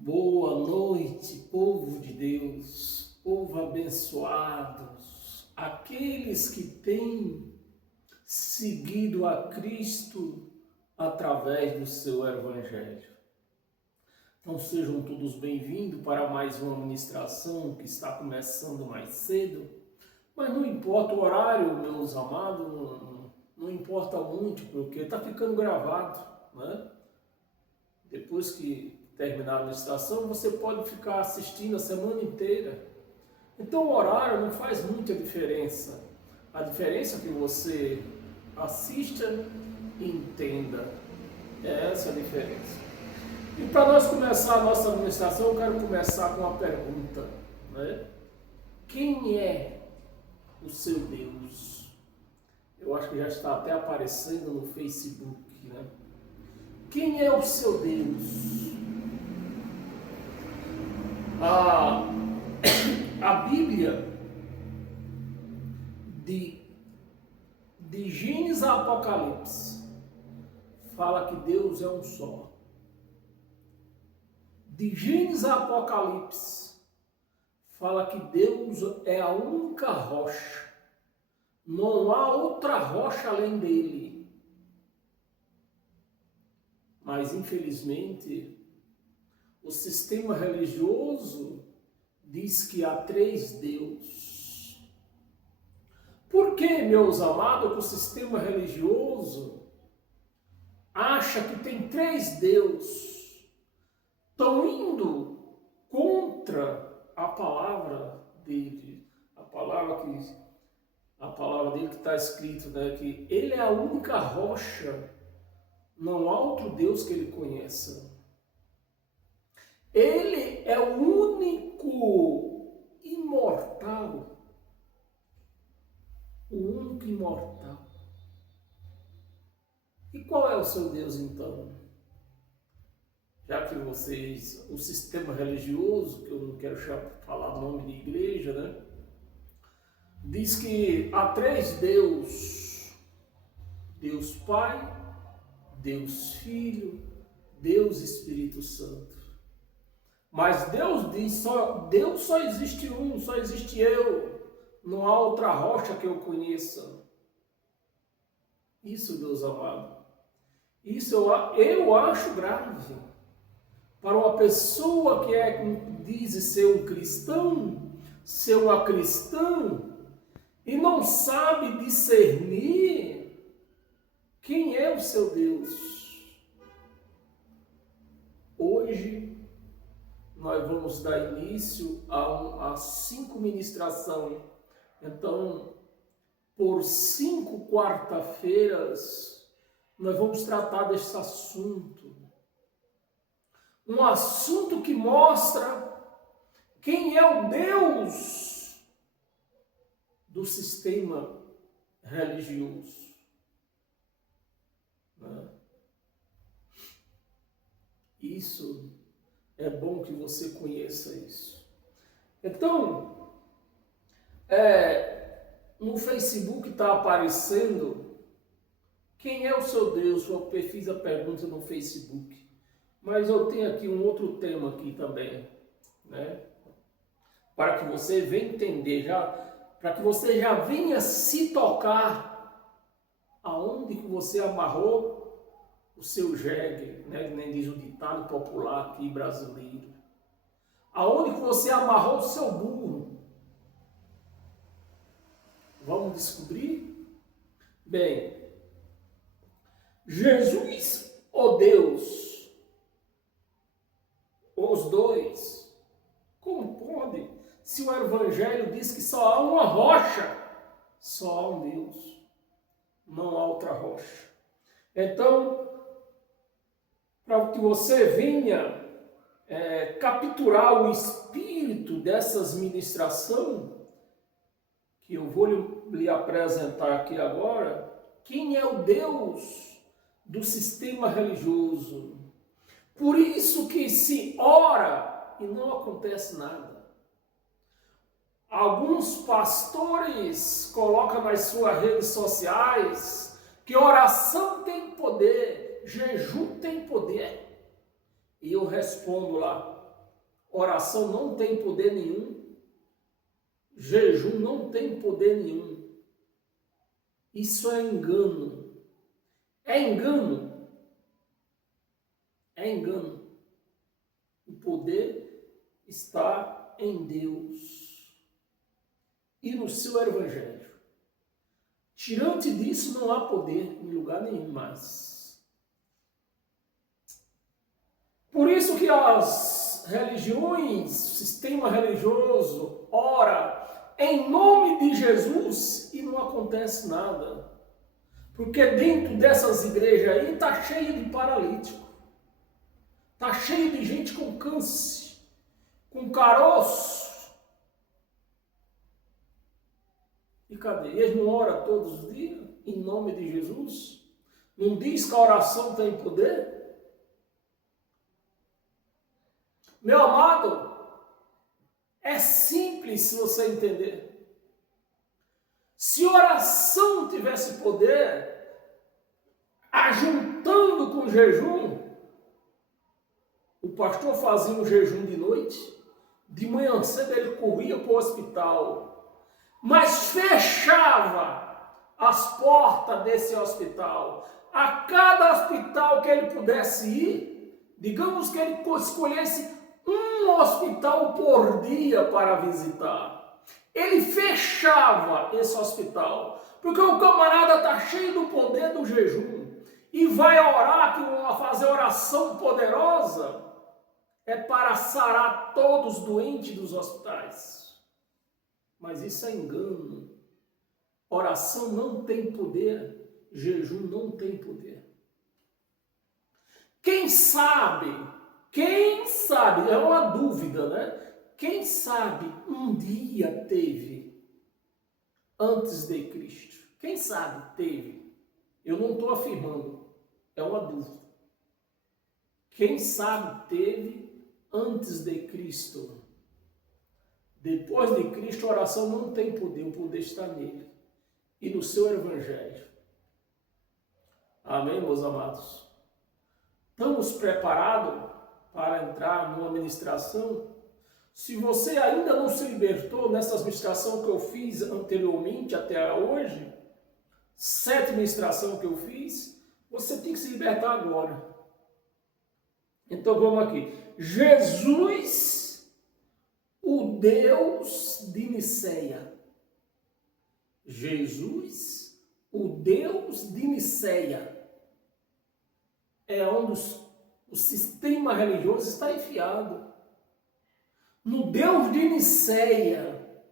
Boa noite, povo de Deus, povo abençoados, aqueles que têm seguido a Cristo através do seu Evangelho. Então sejam todos bem-vindos para mais uma ministração que está começando mais cedo, mas não importa o horário, meus amados, não importa muito, porque está ficando gravado, né? Depois que terminar a ministração, você pode ficar assistindo a semana inteira. Então o horário não faz muita diferença. A diferença é que você assista e entenda. É essa a diferença. E para nós começar a nossa ministração, eu quero começar com uma pergunta, né? Quem é o seu Deus? Eu acho que já está até aparecendo no Facebook, né? Quem é o seu Deus? A Bíblia, de Gênesis a Apocalipse, fala que Deus é um só. De Gênesis a Apocalipse, fala que Deus é a única rocha. Não há outra rocha além dele. Mas, infelizmente, o sistema religioso diz que há três deuses. Por que, meus amados, que o sistema religioso acha que tem três deuses? Estão indo contra a palavra dele, a palavra dele que está escrito, né, que ele é a única rocha, não há outro Deus que ele conheça. Ele é o único imortal. O único imortal. E qual é o seu Deus então? Já que vocês, o sistema religioso, que eu não quero falar o nome de igreja, né? Diz que há três deuses. Deus Pai, Deus Filho, Deus Espírito Santo. Mas Deus diz, Deus só existe um, só existe eu. Não há outra rocha que eu conheça. Isso, Deus amado. Isso eu acho grave. Para uma pessoa que diz ser um cristão, ser uma cristã, e não sabe discernir quem é o seu Deus. Hoje, nós vamos dar início a 5 ministrações. Então, por 5 quarta-feiras, nós vamos tratar desse assunto. Um assunto que mostra quem é o Deus do sistema religioso. Isso é bom que você conheça isso. Então, no Facebook está aparecendo quem é o seu Deus. Eu fiz a pergunta no Facebook. Mas eu tenho aqui um outro tema aqui também, né? Para que você venha entender, para que você já venha se tocar aonde que você amarrou o seu jegue, né? Nem diz o ditado popular aqui brasileiro. Aonde que você amarrou o seu burro? Vamos descobrir? Bem, Jesus ou Deus? Os dois. Como pode? Se o Evangelho diz que só há uma rocha, só há um Deus. Não há outra rocha. Então, para que você venha capturar o espírito dessas ministrações, que eu vou lhe apresentar aqui agora, quem é o Deus do sistema religioso. Por isso que se ora e não acontece nada. Alguns pastores colocam nas suas redes sociais que oração tem poder, jejum tem poder. E eu respondo lá, oração não tem poder nenhum, jejum não tem poder nenhum. Isso é engano. É engano. É engano. O poder está em Deus e no seu Evangelho. Tirante disso, não há poder em lugar nenhum mais. Por isso que as religiões, o sistema religioso, ora em nome de Jesus e não acontece nada. Porque dentro dessas igrejas aí está cheio de paralítico. Está cheio de gente com câncer, com caroço. E cadê? Eles não oram todos os dias, em nome de Jesus? Não diz que a oração tem poder? Meu amado, é simples se você entender. Se oração tivesse poder, ajuntando com jejum, o pastor fazia um jejum de noite, de manhã cedo ele corria para o hospital, mas fechava as portas desse hospital. A cada hospital que ele pudesse ir, digamos que ele escolhesse um hospital por dia para visitar, ele fechava esse hospital, porque o camarada está cheio do poder do jejum e vai orar, que fazer oração poderosa é para sarar todos os doentes dos hospitais. Mas isso é engano. Oração não tem poder, jejum não tem poder. Quem sabe, é uma dúvida, né? Quem sabe um dia teve antes de Cristo? Quem sabe teve? Eu não estou afirmando, é uma dúvida. Quem sabe teve antes de Cristo? Depois de Cristo, a oração não tem poder, o poder está nele e no seu Evangelho. Amém, meus amados? Estamos preparados para entrar numa ministração? Se você ainda não se libertou nessas ministrações que eu fiz anteriormente, até hoje, 7 ministrações que eu fiz, você tem que se libertar agora. Então vamos aqui. Jesus, o Deus de Niceia. Jesus, o Deus de Niceia. É onde o sistema religioso está enfiado. No Deus de Niceia.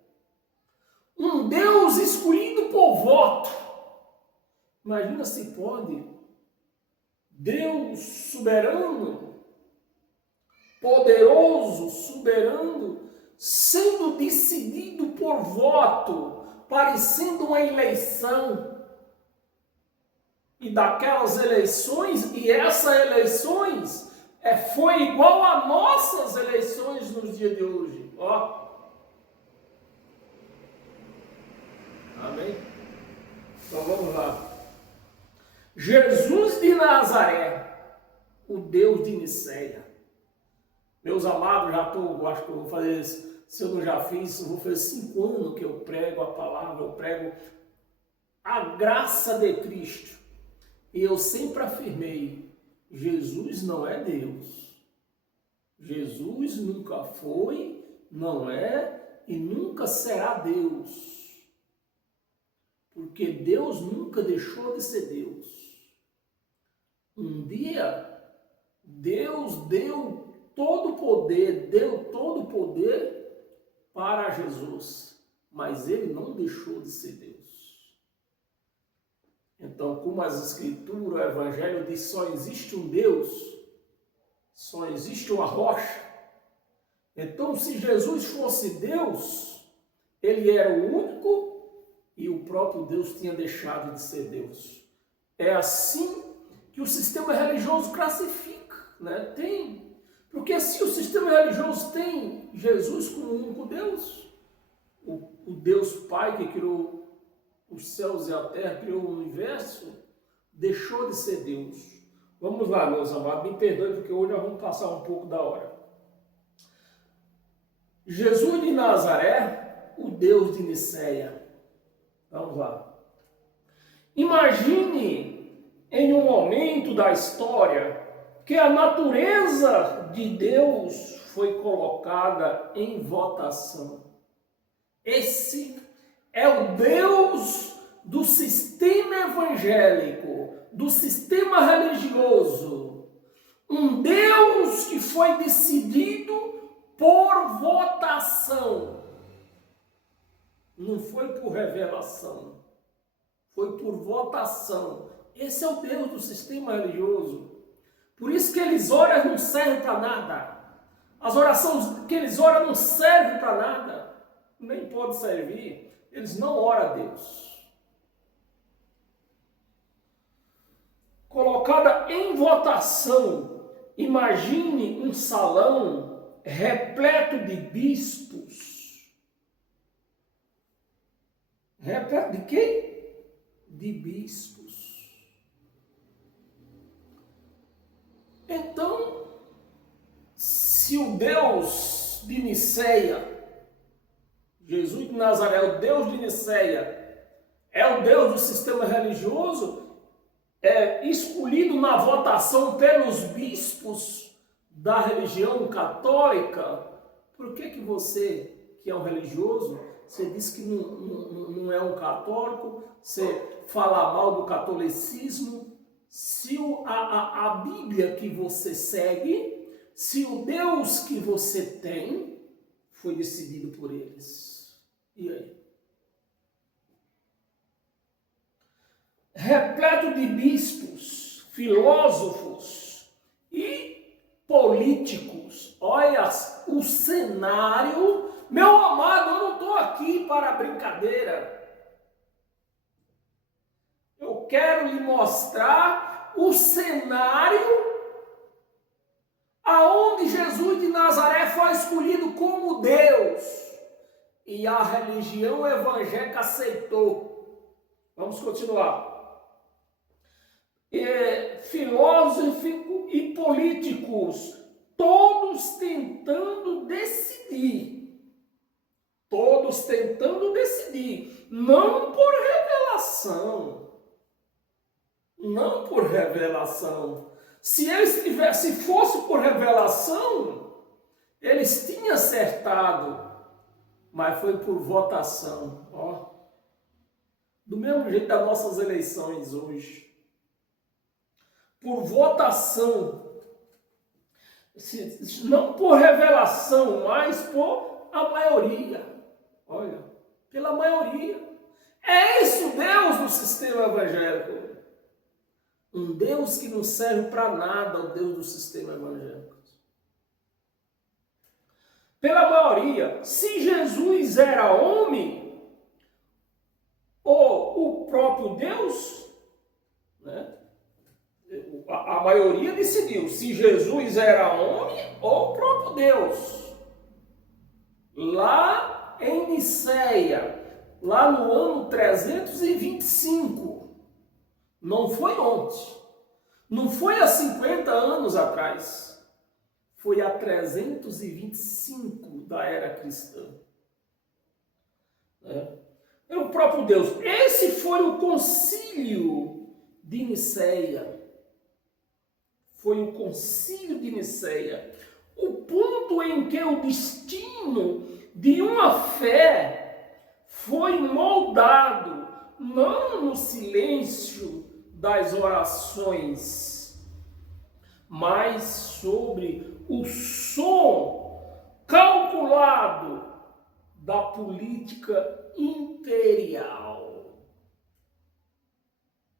Um Deus escolhido por voto. Imagina se pode. Deus soberano, poderoso, soberano, sendo decidido por voto, parecendo uma eleição. E daquelas eleições, e essas eleições foi igual a nossas eleições nos dias de hoje. Ó. Amém? Então vamos lá. Jesus de Nazaré, o Deus de Niceia. Meus amados, acho que eu vou fazer isso. Se eu não já fiz, eu vou fazer 5 anos que eu prego a palavra, eu prego a graça de Cristo. E eu sempre afirmei, Jesus não é Deus. Jesus nunca foi, não é e nunca será Deus. Porque Deus nunca deixou de ser Deus. Um dia, Deus deu todo o poder para Jesus, mas ele não deixou de ser Deus. Então, como as Escrituras, o Evangelho diz, só existe um Deus, só existe uma rocha. Então, se Jesus fosse Deus, ele era o único e o próprio Deus tinha deixado de ser Deus. É assim que o sistema religioso classifica, né? Porque se o sistema religioso tem Jesus como o único Deus, o Deus Pai que criou os céus e a terra, criou o universo, deixou de ser Deus. Vamos lá, meus amados, me perdoe porque hoje nós vamos passar um pouco da hora. Jesus de Nazaré, o Deus de Niceia. Vamos lá. Imagine em um momento da história que a natureza de Deus foi colocada em votação. Esse é o Deus do sistema evangélico, do sistema religioso. Um Deus que foi decidido por votação. Não foi por revelação. Foi por votação. Esse é o Deus do sistema religioso. Por isso que eles oram não servem para nada. As orações que eles oram não servem para nada. Nem pode servir. Eles não oram a Deus. Colocada em votação, imagine um salão repleto de bispos. Repleto de quê? De bispos. Então, se o Deus de Niceia, Jesus de Nazaré, o Deus de Niceia, é o Deus do sistema religioso, escolhido na votação pelos bispos da religião católica, por que você, que é um religioso, você diz que não é um católico, você fala mal do catolicismo? Se a Bíblia que você segue, se o Deus que você tem, foi decidido por eles. E aí? Repleto de bispos, filósofos e políticos. Olha o cenário. Meu amado, eu não estou aqui para brincadeira. Eu quero lhe mostrar o cenário aonde Jesus de Nazaré foi escolhido como Deus e a religião evangélica aceitou. Vamos continuar. Filósofos e políticos, todos tentando decidir. Todos tentando decidir. Não por revelação. Não por revelação. Se fosse por revelação, eles tinham acertado. Mas foi por votação. Ó. Do mesmo jeito das nossas eleições hoje. Por votação, não por revelação, mas por a maioria. Olha, pela maioria. É esse o Deus do sistema evangélico. Um Deus que não serve para nada, o Deus do sistema evangélico. Pela maioria, se Jesus era homem, ou o próprio Deus, né? A maioria decidiu se Jesus era homem ou o próprio Deus. Lá em Niceia, lá no ano 325, não foi ontem, não foi há 50 anos atrás, foi há 325 da era cristã. É o próprio Deus. Esse foi o concílio de Niceia. Foi o concílio de Niceia, o ponto em que o destino de uma fé foi moldado, não no silêncio das orações, mas sobre o som calculado da política imperial.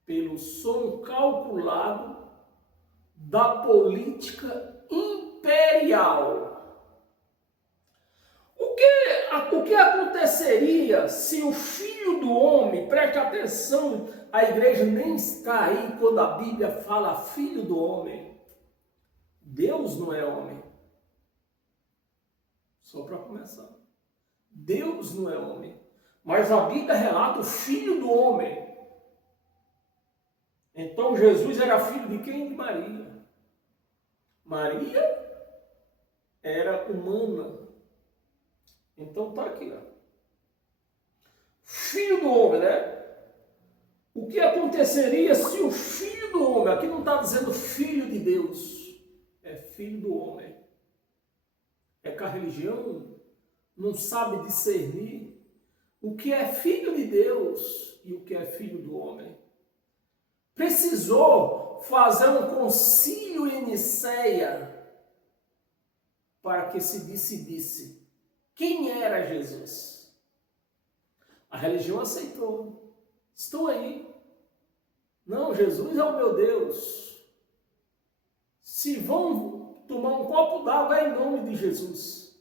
Pelo som calculado da política imperial. O que aconteceria se o Filho do Homem, preste atenção, a igreja nem está aí quando a Bíblia fala Filho do Homem. Deus não é homem. Só para começar. Deus não é homem. Mas a Bíblia relata o Filho do Homem. Então Jesus era filho de quem? De Maria. Maria era humana. Então tá aqui, ó. Filho do homem, né? O que aconteceria se o filho do homem, aqui não está dizendo filho de Deus, é filho do homem. É que a religião não sabe discernir o que é filho de Deus e o que é filho do homem. Precisou fazer um concílio em Nicéia para que se decidisse quem era Jesus. A religião aceitou. Estão aí. Não, Jesus é o meu Deus. Se vão tomar um copo d'água, é em nome de Jesus.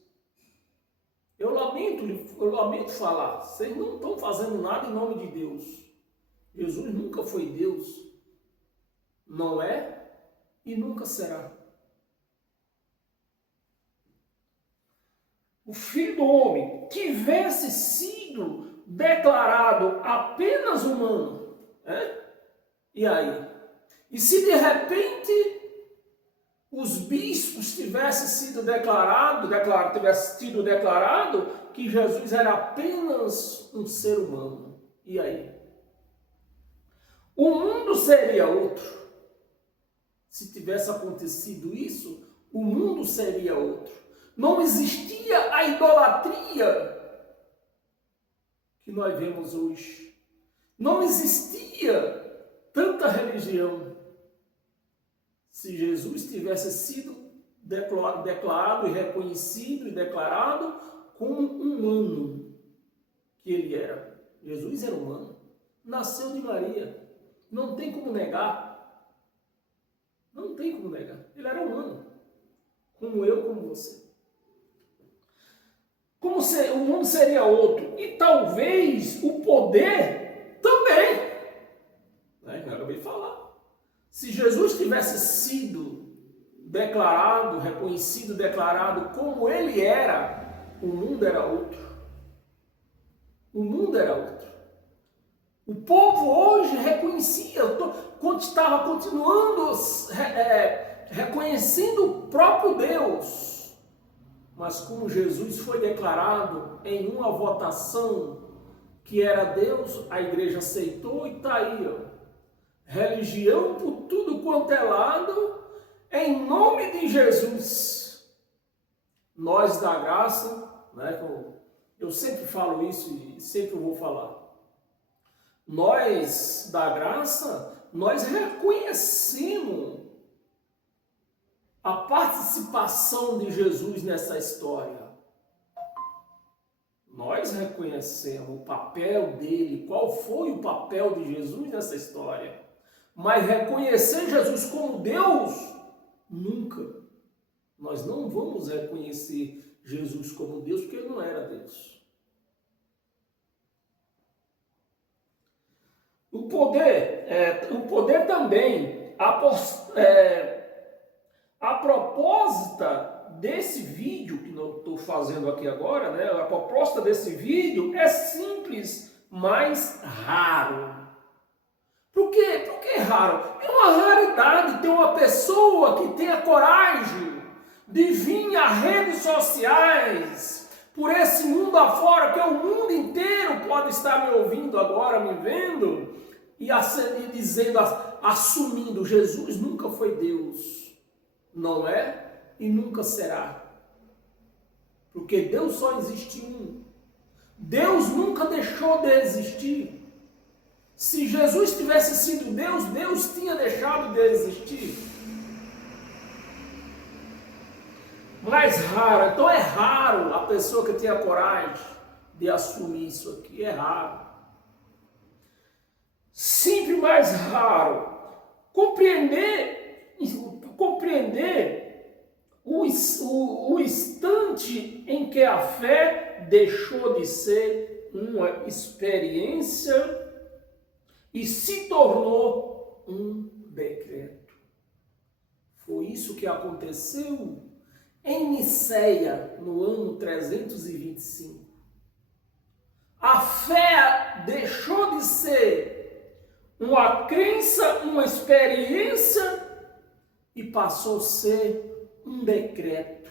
Eu lamento falar, vocês não estão fazendo nada em nome de Deus. Jesus nunca foi Deus. Não é e nunca será. O Filho do Homem tivesse sido declarado apenas humano, né? E aí? E se de repente os bispos tivessem sido tivesse sido declarado que Jesus era apenas um ser humano, e aí? O mundo seria outro. Se tivesse acontecido isso, o mundo seria outro. Não existia a idolatria que nós vemos hoje. Não existia tanta religião. Se Jesus tivesse sido declarado e reconhecido e declarado como humano que ele era. Jesus era humano. Nasceu de Maria. Não tem como negar. Não tem como negar. Ele era humano. Como eu, como você. O mundo seria outro. E talvez o poder também. Né? Eu acabei de falar. Se Jesus tivesse sido declarado, reconhecido, declarado como ele era, o mundo era outro. O mundo era outro. O povo hoje reconhecia, quando estava continuando reconhecendo o próprio Deus. Mas como Jesus foi declarado em uma votação que era Deus, a igreja aceitou e está aí, ó. Religião por tudo quanto é lado, em nome de Jesus. Nós da graça, né, eu sempre falo isso e sempre vou falar. Nós da graça, nós reconhecemos a participação de Jesus nessa história. Nós reconhecemos o papel dele, qual foi o papel de Jesus nessa história. Mas reconhecer Jesus como Deus, nunca. Nós não vamos reconhecer Jesus como Deus, porque ele não era Deus. O poder também, a propósito desse vídeo que eu estou fazendo aqui agora, né? A proposta desse vídeo é simples, mas raro. Por quê? Por que raro? É uma raridade ter uma pessoa que tenha coragem de vir a redes sociais, por esse mundo afora, que o mundo inteiro pode estar me ouvindo agora, me vendo, e dizendo, assumindo, Jesus nunca foi Deus. Não é e nunca será. Porque Deus só existe um. Deus nunca deixou de existir. Se Jesus tivesse sido Deus, Deus tinha deixado de existir. Mas raro, então é raro a pessoa que tenha coragem de assumir isso aqui, é raro. Sempre mais raro. Compreender o instante em que a fé deixou de ser uma experiência e se tornou um decreto. Foi isso que aconteceu em Nicéia, no ano 325. A fé deixou de ser uma crença, uma experiência, e passou a ser um decreto.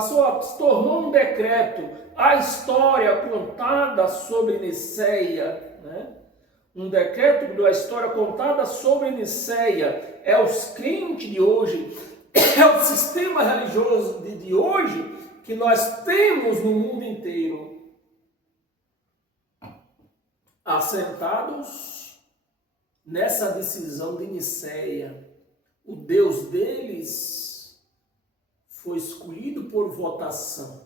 se tornou um decreto. A história contada sobre Niceia, né? Um decreto da história contada sobre Niceia é os crentes de hoje, é o sistema religioso de hoje que nós temos no mundo inteiro, assentados nessa decisão de Niceia. O Deus deles foi escolhido por votação.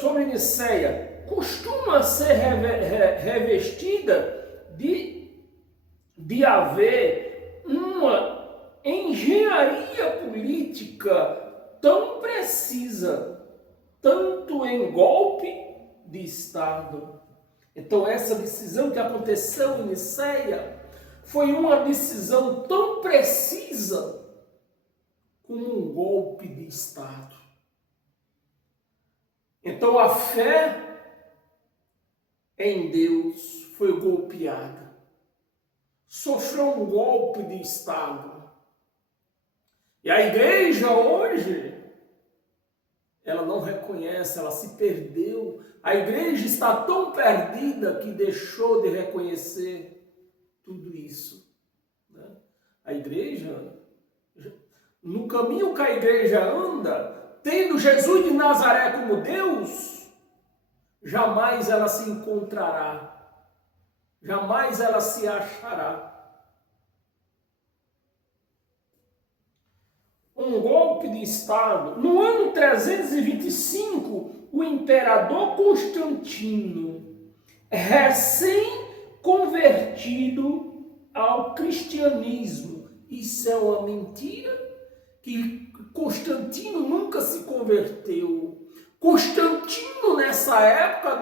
Sobre Niceia, costuma ser revestida de haver uma engenharia política tão precisa, tanto em golpe de Estado. Então essa decisão que aconteceu em Niceia foi uma decisão tão precisa como um golpe de Estado. Então a fé em Deus foi golpeada, sofreu um golpe de Estado. E a igreja hoje, ela não reconhece, ela se perdeu. A igreja está tão perdida que deixou de reconhecer tudo isso, né? A igreja, no caminho que a igreja anda, tendo Jesus de Nazaré como Deus, jamais ela se encontrará, jamais ela se achará. Um golpe de Estado. No ano 325, o imperador Constantino, recém-convertido ao cristianismo, isso é uma mentira, que Constantino nunca se converteu. Constantino, nessa época,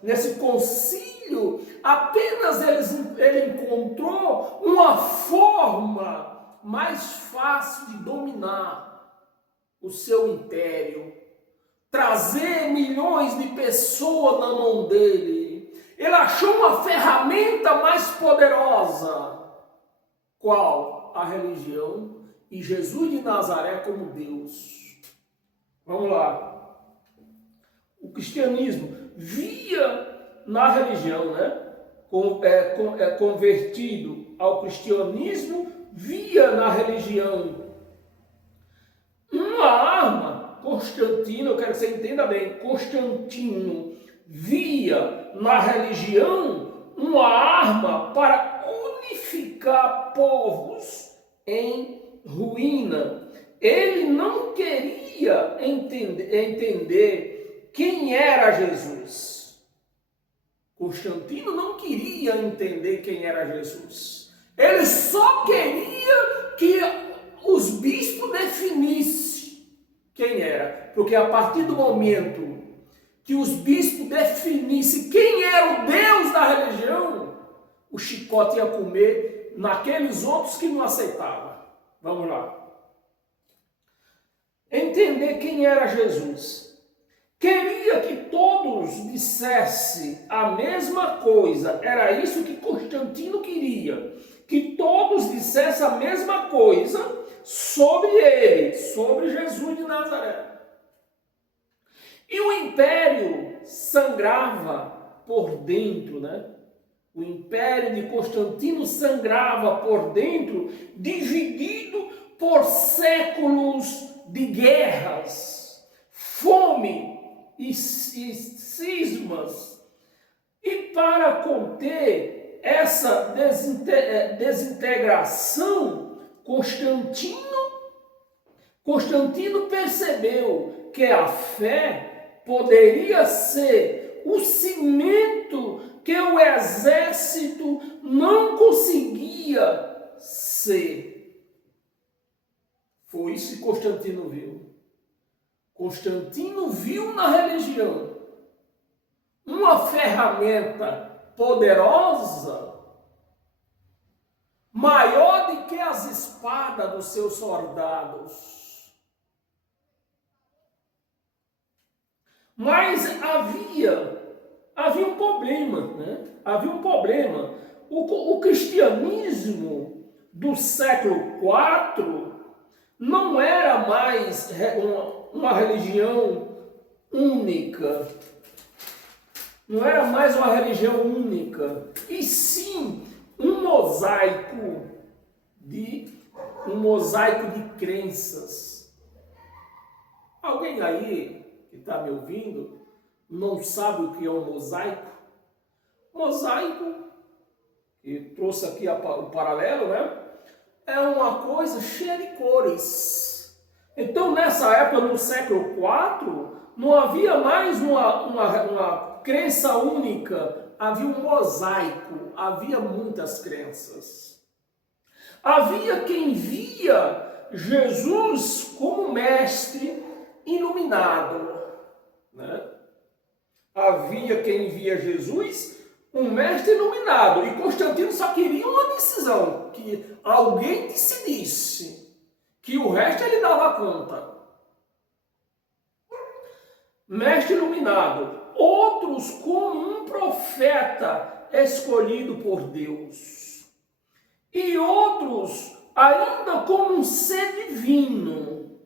nesse concílio, apenas ele encontrou uma forma mais fácil de dominar o seu império, trazer milhões de pessoas na mão dele. Ele achou uma ferramenta mais poderosa. Qual? A religião e Jesus de Nazaré como Deus. Vamos lá. O cristianismo via na religião, né? Convertido ao cristianismo, via na religião uma arma. Constantino, eu quero que você entenda bem, Constantino via na religião uma arma para unificar povos em ruína. Ele não queria entender quem era Jesus. Constantino não queria entender quem era Jesus. Ele só queria que os bispos definissem quem era. Porque a partir do momento que os bispos definissem quem era o Deus da religião, o chicote ia comer naqueles outros que não aceitavam. Vamos lá. Entender quem era Jesus. Queria que todos dissessem a mesma coisa. Era isso que Constantino queria. Que todos dissessem a mesma coisa sobre ele, sobre Jesus de Nazaré. E o império sangrava por dentro, né? O império de Constantino sangrava por dentro, dividido por séculos de guerras, fome e cismas. E para conter essa desintegração, Constantino percebeu que a fé poderia ser o cimento que o exército não conseguia ser. Foi isso que Constantino viu. Constantino viu na religião uma ferramenta poderosa, maior do que as espadas dos seus soldados. Mas havia um problema, né? Havia um problema. O cristianismo do século IV não era mais uma religião única. Não era mais uma religião única, e sim um mosaico de crenças. Alguém aí que está me ouvindo não sabe o que é um mosaico? Mosaico, que trouxe aqui o paralelo, né? É uma coisa cheia de cores. Então, nessa época, no século IV, não havia mais uma crença única, havia um mosaico, havia muitas crenças. Havia quem via Jesus como mestre iluminado, né? Havia quem via Jesus um mestre iluminado, e Constantino só queria uma decisão, que alguém decidisse, que o resto ele dava conta. Mestre iluminado, outros como um profeta escolhido por Deus, e outros ainda como um ser divino,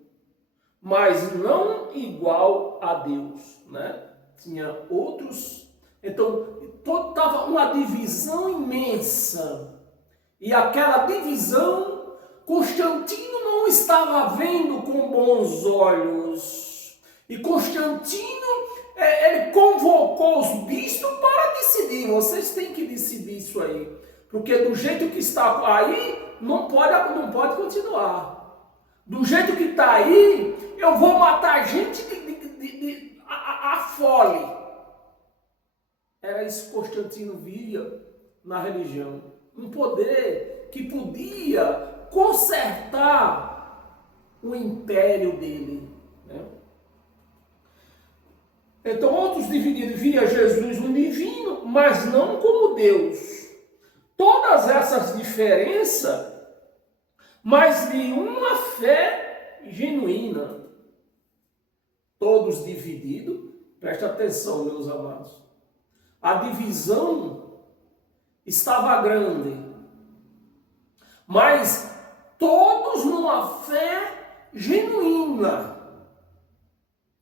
mas não igual a Deus, né? Tinha outros. Então, estava uma divisão imensa. E aquela divisão, Constantino não estava vendo com bons olhos. E Constantino, ele convocou os bispos para decidir. Vocês têm que decidir isso aí. Porque do jeito que está aí, não pode continuar. Do jeito que está aí, eu vou matar gente a fole. Era isso que Constantino via na religião. Um poder que podia consertar o império dele, né? Então, outros divididos via Jesus um divino, mas não como Deus. Todas essas diferenças, mas de uma fé genuína. Todos divididos, presta atenção, meus amados. A divisão estava grande, mas todos numa fé genuína.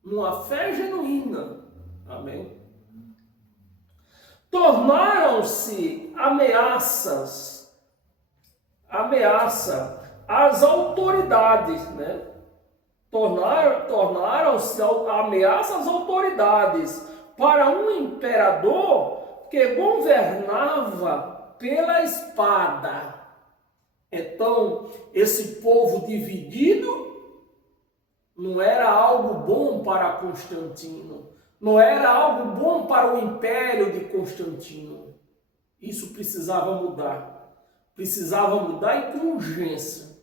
Numa fé genuína. Amém? Tornaram-se ameaça às autoridades, né? Tornaram-se ameaça às autoridades para um imperador que governava pela espada. Então, esse povo dividido não era algo bom para Constantino, não era algo bom para o império de Constantino. Isso precisava mudar e com urgência.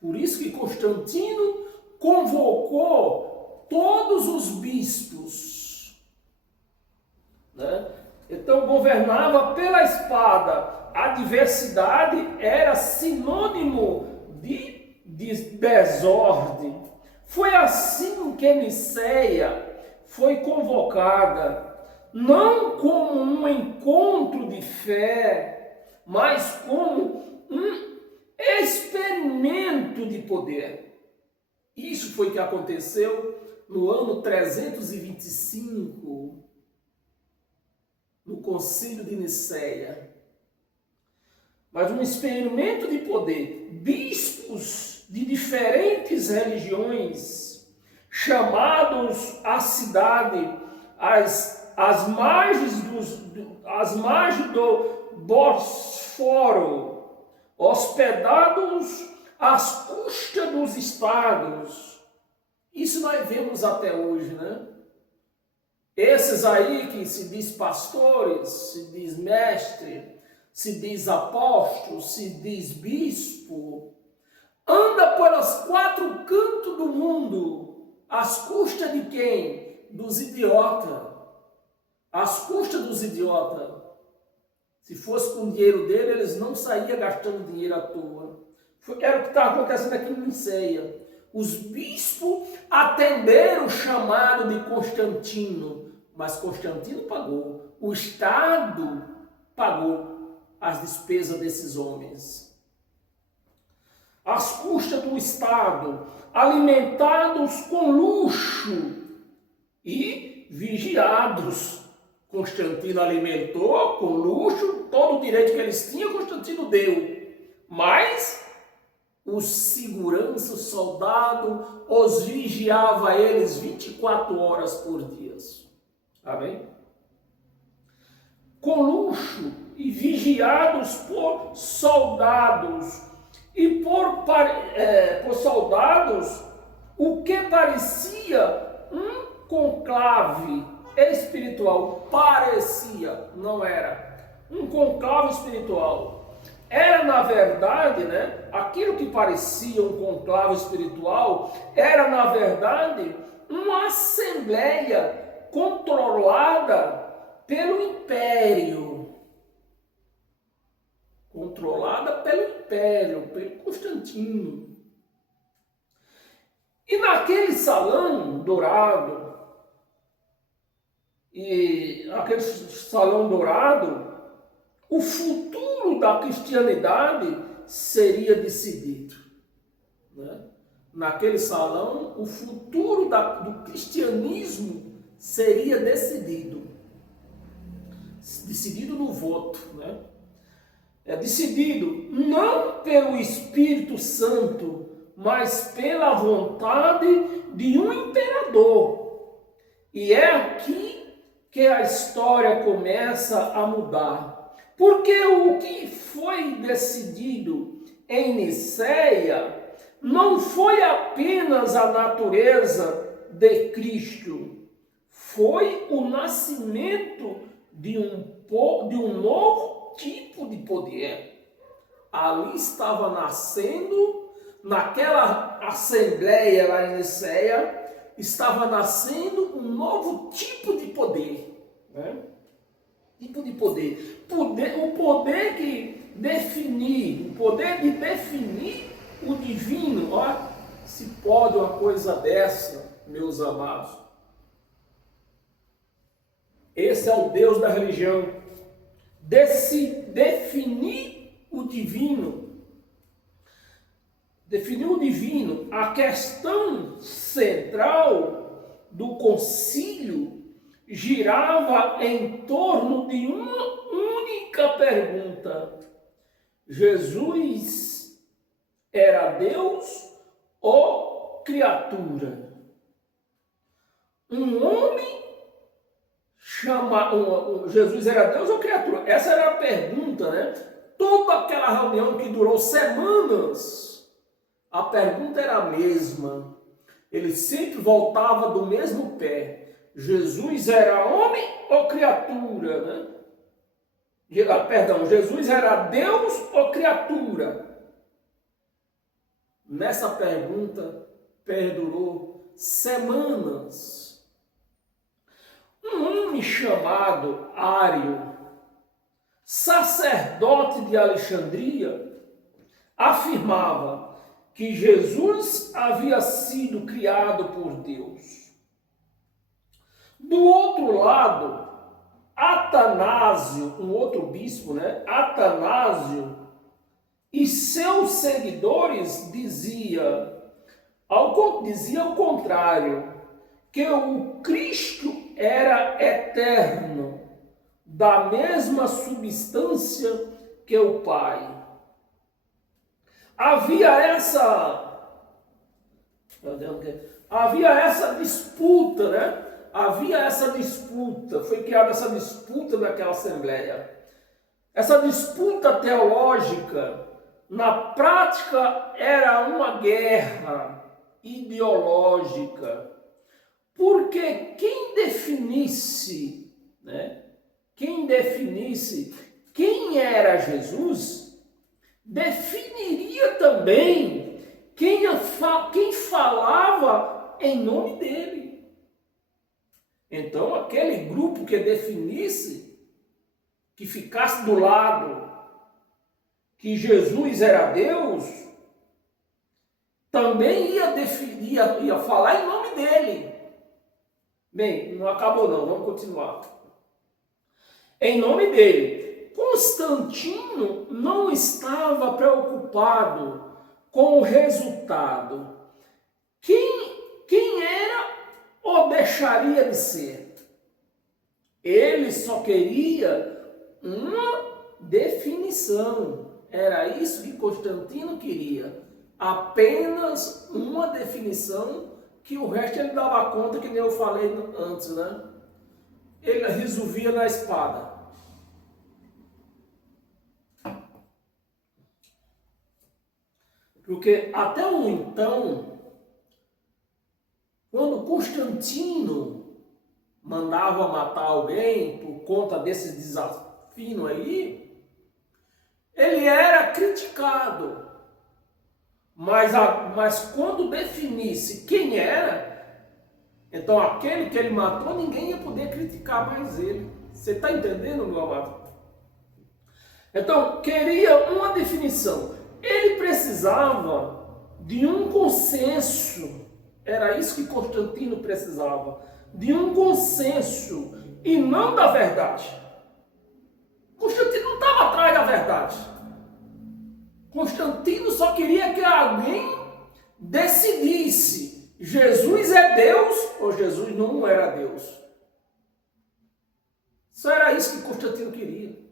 Por isso que Constantino convocou todos os bispos, né? Então governava pela espada. A diversidade era sinônimo de desordem. Foi assim que Nicéia foi convocada, não como um encontro de fé, mas como um experimento de poder. Isso foi o que aconteceu no ano 325, no Concílio de Nicéia. Mas um experimento de poder. Bispos de diferentes religiões, chamados à cidade, às margens do Bósforo, hospedados às custas dos estados. Isso nós vemos até hoje, né? Esses aí que se diz pastores, se diz mestre, se diz apóstolo, se diz bispo, anda pelos quatro cantos do mundo, às custas de quem? Dos idiotas. Às custas dos idiotas. Se fosse com o dinheiro dele, eles não saíam gastando dinheiro à toa. Era o que estava acontecendo aqui em Nicéia. Os bispos atenderam o chamado de Constantino, mas Constantino pagou. O Estado pagou as despesas desses homens. às custas do Estado, alimentados com luxo e vigiados. Constantino alimentou com luxo, todo o direito que eles tinham, Constantino deu. Mas os seguranças, os soldados, os vigiava eles 24 horas por dia. Amém? Com luxo e vigiados por soldados. E por soldados, o que parecia um conclave espiritual. Parecia, não era. Um conclave espiritual. Era, na verdade, né, aquilo que parecia um conclave espiritual, era, na verdade, uma assembleia controlada pelo império. Controlada pelo império, pelo Constantino. E naquele salão dourado, o futuro da cristianidade seria decidido. Né? Naquele salão, o futuro do cristianismo seria decidido. Decidido no voto, né? É decidido não pelo Espírito Santo, mas pela vontade de um imperador. E é aqui que a história começa a mudar. Porque o que foi decidido em Nicéia não foi apenas a natureza de Cristo, foi o nascimento de um novo tipo de poder. Ali estava nascendo, naquela assembleia lá em Nicéia, estava nascendo um novo tipo de poder. Né? Tipo de poder. O poder de definir o divino. Ó, se pode uma coisa dessa, meus amados. Esse é o Deus da religião. Definir o divino. Definir o divino. A questão central do concílio girava em torno de uma única pergunta: Jesus era Deus ou criatura? Jesus era Deus ou criatura? Essa era a pergunta, né? Toda aquela reunião que durou semanas, a pergunta era a mesma. Ele sempre voltava do mesmo pé. Jesus era homem ou criatura? Né? Jesus era Deus ou criatura? Nessa pergunta perdurou semanas. Um homem chamado Ário, sacerdote de Alexandria, afirmava que Jesus havia sido criado por Deus. Do outro lado, Atanásio, um outro bispo, né? Atanásio e seus seguidores dizia o contrário, que o Cristo era eterno, da mesma substância que o Pai. Havia essa disputa, né? Foi criada essa disputa naquela assembleia. Essa disputa teológica, na prática, era uma guerra ideológica. Porque quem definisse quem era Jesus, definiria também quem falava em nome dele. Então, aquele grupo que definisse, que ficasse do lado, que Jesus era Deus, também ia falar em nome dele. Bem, não acabou não, vamos continuar. Em nome dele. Constantino não estava preocupado com o resultado. Quem era ou deixaria de ser? Ele só queria uma definição. Era isso que Constantino queria. Apenas uma definição, que o resto ele dava conta, que nem eu falei antes, né? Ele resolvia na espada. Porque até o então, quando Constantino mandava matar alguém por conta desses desafios aí, ele era criticado. Mas quando definisse quem era, então aquele que ele matou, ninguém ia poder criticar mais ele. Você está entendendo, meu amado? Então, queria uma definição. Ele precisava de um consenso. Era isso que Constantino precisava. De um consenso e não da verdade. Constantino não estava atrás da verdade. Constantino só queria que alguém decidisse: Jesus é Deus ou Jesus não era Deus. Só era isso que Constantino queria.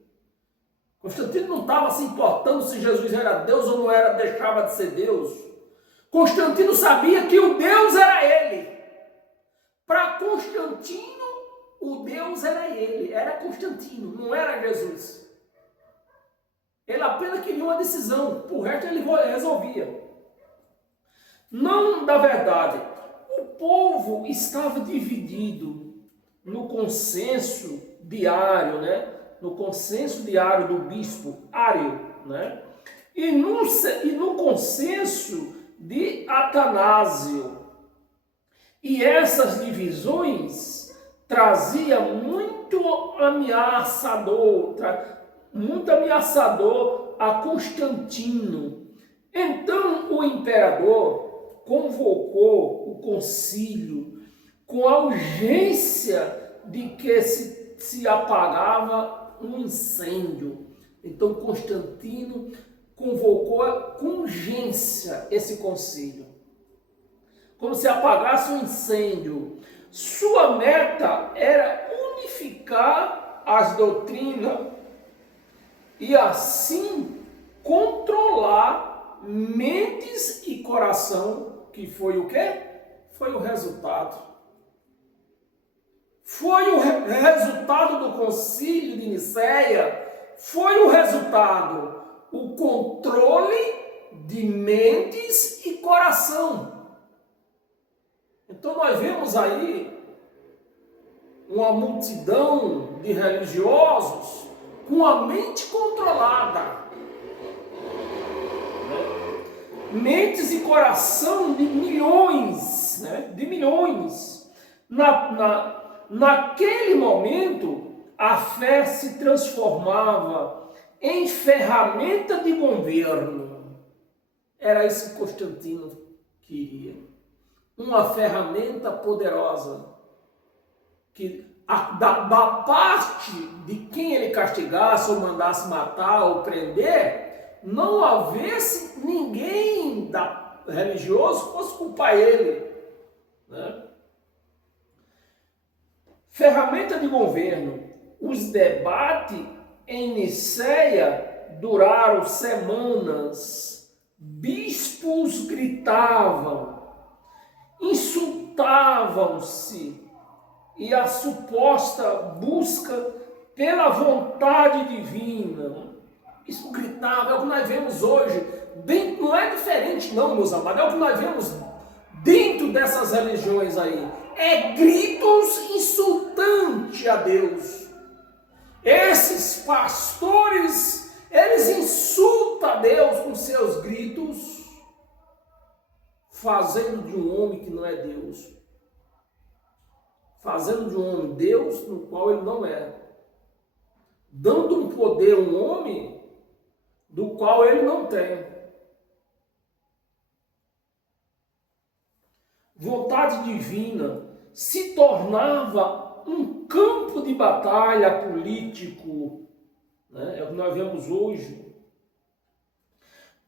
Constantino não estava se importando se Jesus era Deus ou não era, deixava de ser Deus. Constantino sabia que o Deus era ele. Para Constantino, o Deus era ele, era Constantino, não era Jesus. Ele apenas queria uma decisão, o resto ele resolvia. Não da verdade. O povo estava dividido no consenso diário, né? No consenso diário do bispo Ário, né? E no consenso de Atanásio. E essas divisões traziam muito ameaçador a Constantino. Então o imperador convocou o concílio com a urgência de que se apagava um incêndio. Então Constantino convocou com urgência esse concílio, como se apagasse um incêndio. Sua meta era unificar as doutrinas e assim controlar mentes e coração, que foi o quê? Foi o resultado. Foi o resultado do concílio de Nicéia, foi o resultado, o controle de mentes e coração. Então nós vemos aí uma multidão de religiosos com a mente controlada. Mentes e coração de milhões, né? De milhões. Naquele momento, a fé se transformava em ferramenta de governo. Era isso que Constantino queria. Uma ferramenta poderosa, que da parte de quem ele castigasse ou mandasse matar ou prender, não houvesse ninguém religioso que fosse culpar ele, né? Ferramenta de governo. Os debates em Nicéia duraram semanas. Bispos gritavam, insultavam-se, e a suposta busca pela vontade divina. Isso gritava, é o que nós vemos hoje. Não é diferente não, meus amados, é o que nós vemos dentro dessas religiões aí. É gritos insultantes a Deus. Esses pastores, eles insultam a Deus com seus gritos, fazendo de um homem que não é Deus. Fazendo de um homem Deus no qual ele não é. Dando um poder a um homem do qual ele não tem. Vontade divina se tornava um campo de batalha político, né? É o que nós vemos hoje.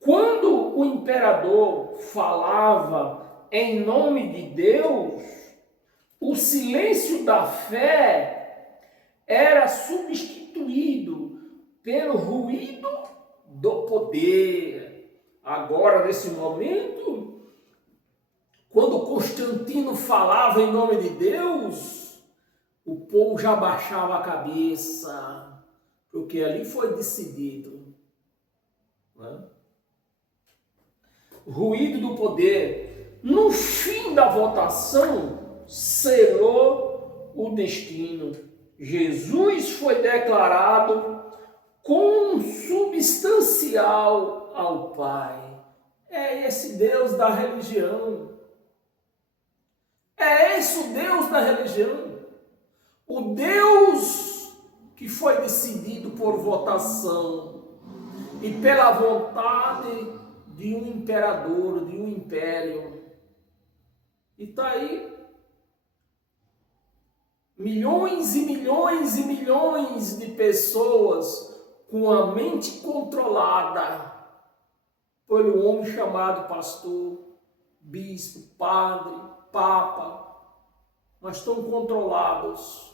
Quando o imperador falava em nome de Deus, o silêncio da fé era substituído pelo ruído do poder. Agora, nesse momento, quando Constantino falava em nome de Deus, o povo já baixava a cabeça, porque ali foi decidido. Né? Ruído do poder. No fim da votação, selou o destino. Jesus foi declarado consubstancial ao Pai. É esse Deus da religião. É esse o Deus da religião. O Deus que foi decidido por votação e pela vontade de um imperador, de um império. E está aí milhões e milhões e milhões de pessoas com a mente controlada pelo homem chamado pastor, bispo, padre, papa, mas estão controlados,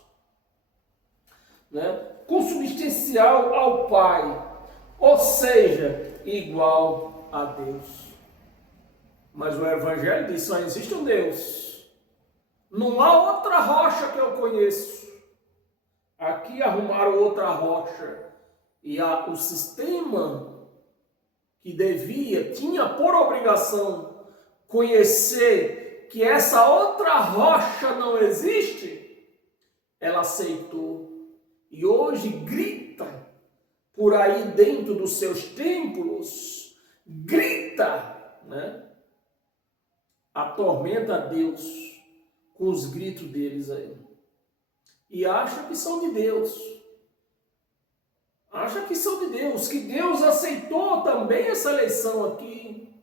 né? Consubstancial ao Pai, ou seja, igual a Deus. Mas o Evangelho diz: só existe um Deus. Não há outra rocha que eu conheço. Aqui arrumaram outra rocha. E o sistema que tinha por obrigação conhecer que essa outra rocha não existe, ela aceitou. E hoje grita por aí dentro dos seus templos, grita, né? Atormenta a Deus com os gritos deles aí. E acha que são de Deus. Acha que são de Deus, que Deus aceitou também essa eleição aqui.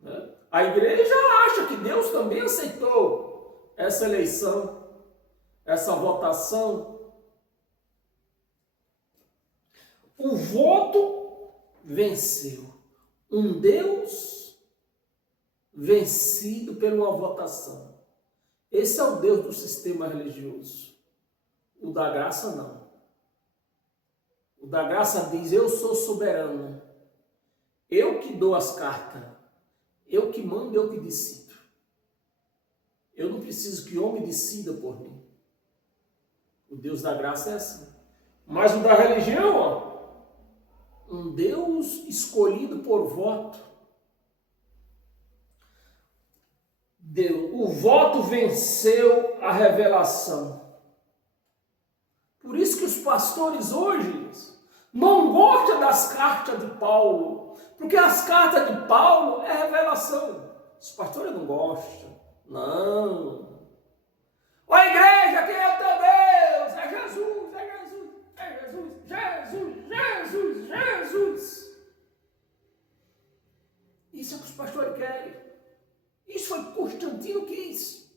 Né? A igreja acha que Deus também aceitou essa eleição, essa votação. O voto venceu. Um Deus vencido por uma votação. Esse é o Deus do sistema religioso. O da graça não. O da graça diz: eu sou soberano. Eu que dou as cartas. Eu que mando, eu que decido. Eu não preciso que homem decida por mim. O Deus da graça é assim. Mas o da religião, ó, um Deus escolhido por voto. O voto venceu a revelação. Por isso que os pastores hoje não gostam das cartas de Paulo, porque as cartas de Paulo é revelação. Os pastores não gostam. Não. Ó igreja, quem é o teu Deus? É Jesus, é Jesus, é Jesus, Jesus, Jesus, Jesus. Isso é o que os pastores querem. Isso foi Constantino que quis.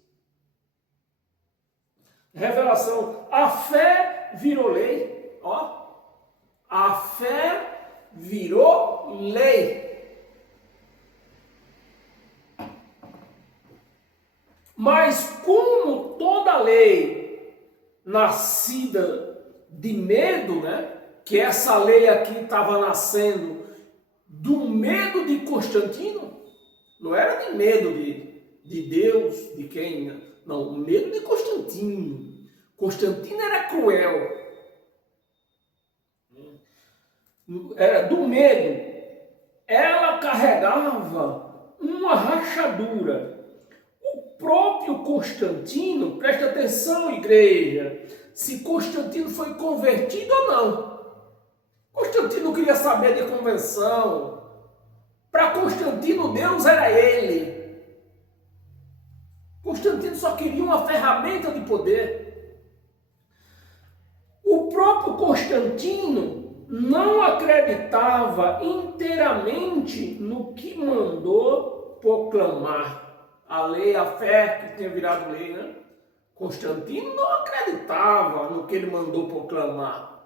Revelação. A fé virou lei. Ó. A fé virou lei. Mas como toda lei nascida de medo, né? Que essa lei aqui estava nascendo do medo de Constantino. Não era de medo de Deus, de quem? Não, medo de Constantino. Constantino era cruel. Era do medo. Ela carregava uma rachadura. O próprio Constantino, presta atenção, igreja, se Constantino foi convertido ou não. Constantino queria saber de convenção. Para Constantino, Deus era ele. Constantino só queria uma ferramenta de poder. O próprio Constantino não acreditava inteiramente no que mandou proclamar. A lei, a fé que tinha virado lei, né? Constantino não acreditava no que ele mandou proclamar.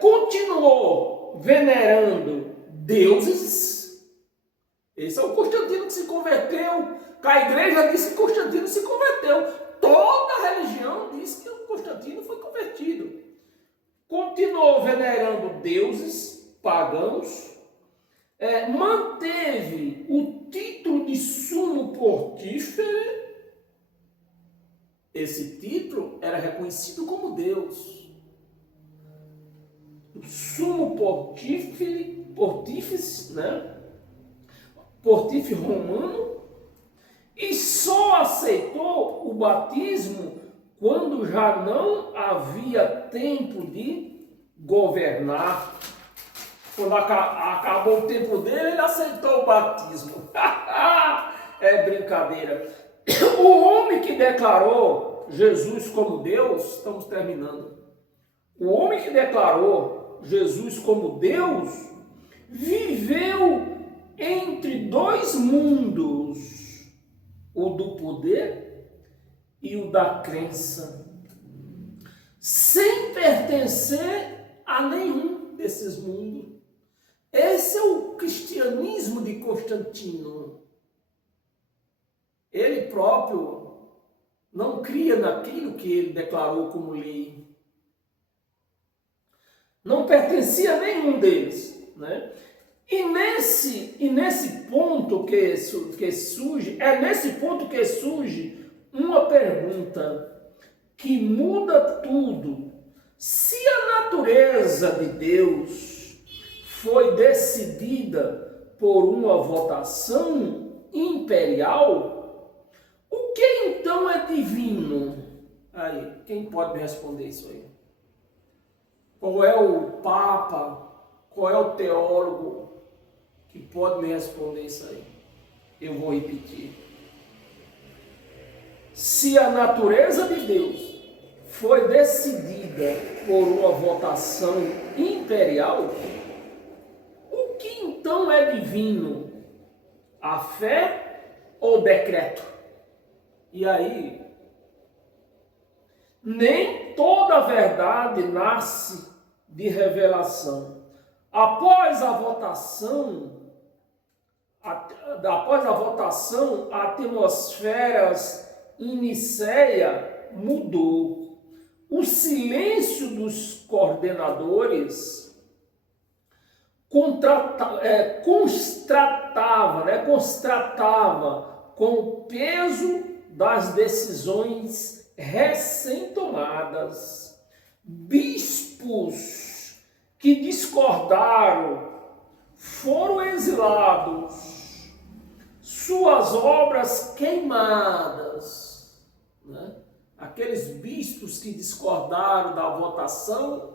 Continuou venerando deuses. Esse é o Constantino que se converteu. A igreja diz que Constantino se converteu. Toda a religião diz que o Constantino foi convertido. Continuou venerando deuses pagãos. Manteve o título de sumo pontífice. Esse título era reconhecido como Deus. O sumo pontífice, né? Pontífice romano, e só aceitou o batismo quando já não havia tempo de governar. Quando acabou o tempo dele, ele aceitou o batismo. É brincadeira. O homem que declarou Jesus como Deus, estamos terminando. O homem que declarou Jesus como Deus viveu entre dois mundos, o do poder e o da crença, sem pertencer a nenhum desses mundos. Esse é o cristianismo de Constantino. Ele próprio não cria naquilo que ele declarou como lei. Não pertencia a nenhum deles, né? E nesse ponto que surge, nesse ponto que surge uma pergunta que muda tudo. Se a natureza de Deus foi decidida por uma votação imperial, o que então é divino? Aí, quem pode me responder isso aí? Qual é o Papa? Qual é o teólogo que pode me responder isso aí? Eu vou repetir. Se a natureza de Deus foi decidida por uma votação imperial, o que então é divino? A fé ou o decreto? E aí, nem toda verdade nasce de revelação. Após a votação, a atmosfera em Nicéia mudou. O silêncio dos coordenadores constatava com o peso das decisões recém-tomadas. Bispos que discordaram foram exilados, suas obras queimadas, né? Aqueles bispos que discordaram da votação,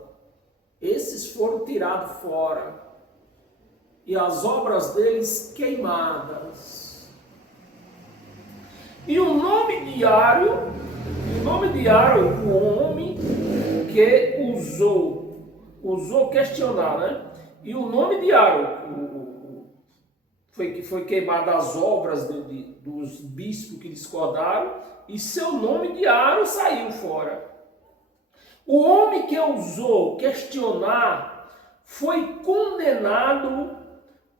esses foram tirados fora, e as obras deles queimadas. E o nome diário, o homem que usou questionar, né? E o nome diário, foi queimado as obras dos bispos que discordaram, e seu nome diário saiu fora. O homem que ousou questionar foi condenado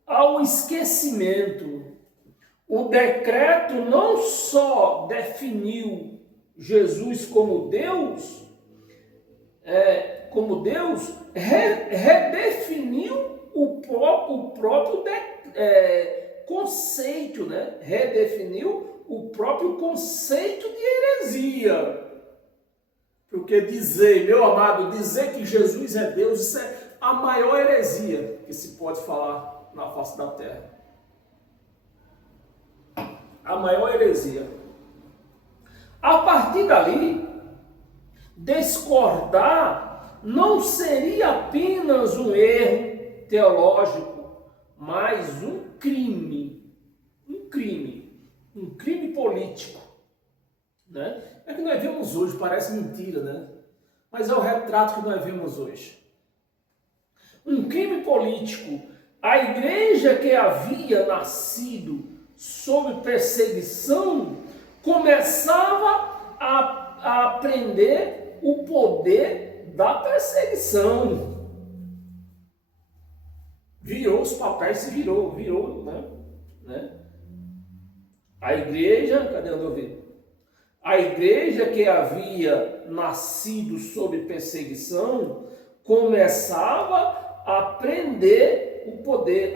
ao esquecimento. O decreto não só definiu Jesus como Deus, redefiniu o próprio conceito, né? Redefiniu o próprio conceito de heresia. Porque meu amado, dizer que Jesus é Deus, isso é a maior heresia que se pode falar na face da terra. A maior heresia. A partir dali, discordar não seria apenas um erro teológico, mas um crime político, né? É que nós vemos hoje, parece mentira, né? Mas é o retrato que nós vemos hoje. Um crime político. A igreja que havia nascido sob perseguição começava a aprender o poder da perseguição. Virou os papéis, se virou, né? A igreja, cadê onde eu vi? A igreja que havia nascido sob perseguição começava a aprender o poder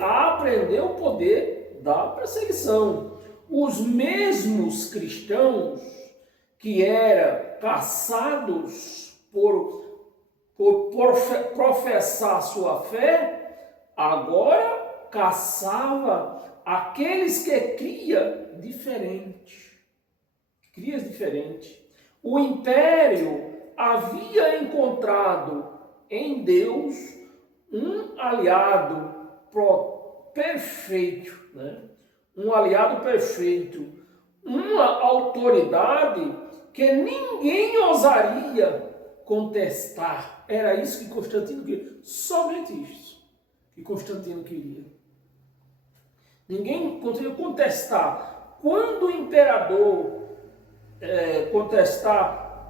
da perseguição. Os mesmos cristãos que eram caçados por professar sua fé, agora caçava aqueles que criam diferente. O império havia encontrado em Deus um aliado perfeito, né? Um aliado perfeito, uma autoridade que ninguém ousaria contestar. Era isso que Constantino queria, somente isso que Constantino queria. Ninguém conseguiu contestar. Quando o imperador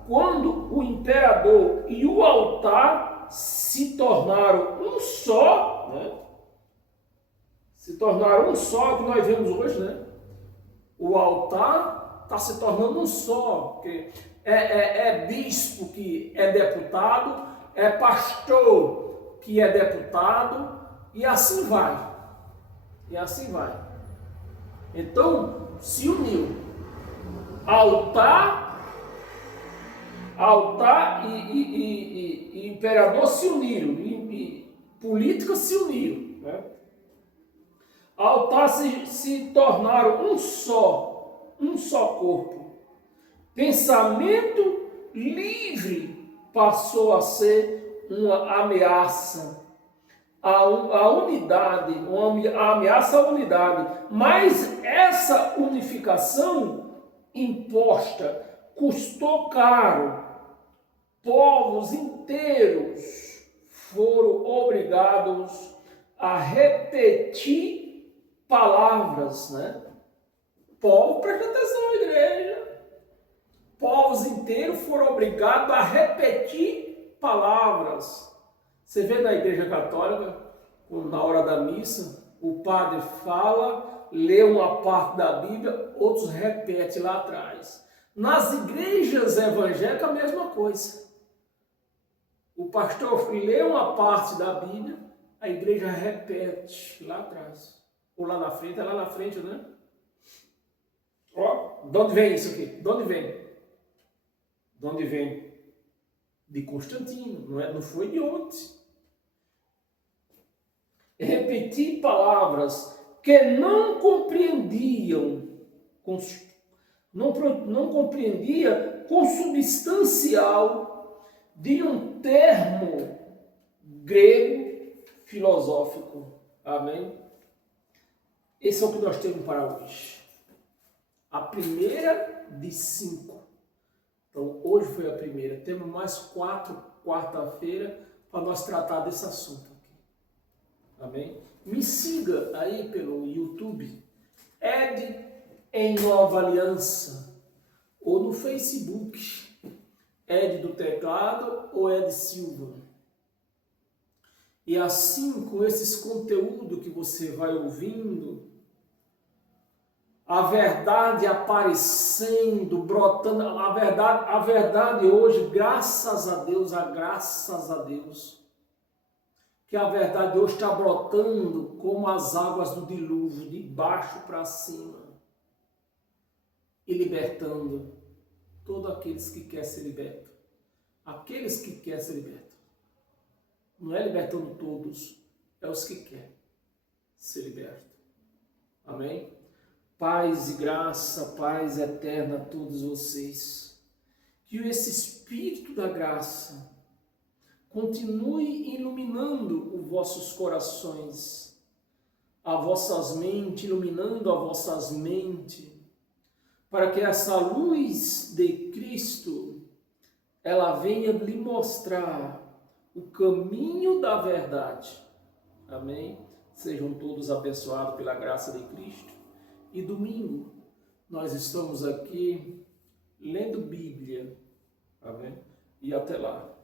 quando o imperador e o altar se tornaram um só, né? Se tornaram um só, que nós vemos hoje, né? O altar está se tornando um só, porque é bispo que é deputado, é pastor que é deputado, e assim vai. Então, se uniu. Altar e imperador se uniram, e política se uniram, né? Altar se tornaram um só corpo. Pensamento livre passou a ser uma ameaça à unidade, uma ameaça à unidade. Mas essa unificação imposta custou caro. Povos inteiros foram obrigados a repetir palavras, né? Povo, presta atenção, igreja. Povos inteiros foram obrigados a repetir palavras. Você vê na Igreja Católica, na hora da missa, o padre fala, lê uma parte da Bíblia, outros repetem lá atrás. Nas igrejas evangélicas, a mesma coisa. O pastor lê uma parte da Bíblia, a igreja repete lá atrás. Ou lá na frente, é lá na frente, né? Ó, de onde vem isso aqui? De onde vem? De Constantino, não foi de ontem. Repetir palavras que não compreendia consubstancial de um termo grego filosófico. Amém? Esse é o que nós temos para hoje. A primeira de 5. Então, hoje foi a primeira. Temos mais 4 quarta-feira para nós tratar desse assunto aqui. Amém? Me siga aí pelo YouTube, Ed em Nova Aliança, ou no Facebook, Ed do Teclado ou Ed Silva. E assim, com esses conteúdos que você vai ouvindo, a verdade aparecendo, brotando, a verdade hoje, graças a Deus, que a verdade hoje está brotando como as águas do dilúvio, de baixo para cima, e libertando todos aqueles que querem ser libertos. Aqueles que querem ser libertos. Não é libertando todos, é os que querem ser libertos. Amém? Paz e graça, paz eterna a todos vocês. Que esse Espírito da graça continue iluminando os vossos corações, as vossas mentes, iluminando as vossas mentes, para que essa luz de Cristo, ela venha lhe mostrar o caminho da verdade. Amém? Sejam todos abençoados pela graça de Cristo. E domingo nós estamos aqui lendo Bíblia. Amém? E até lá.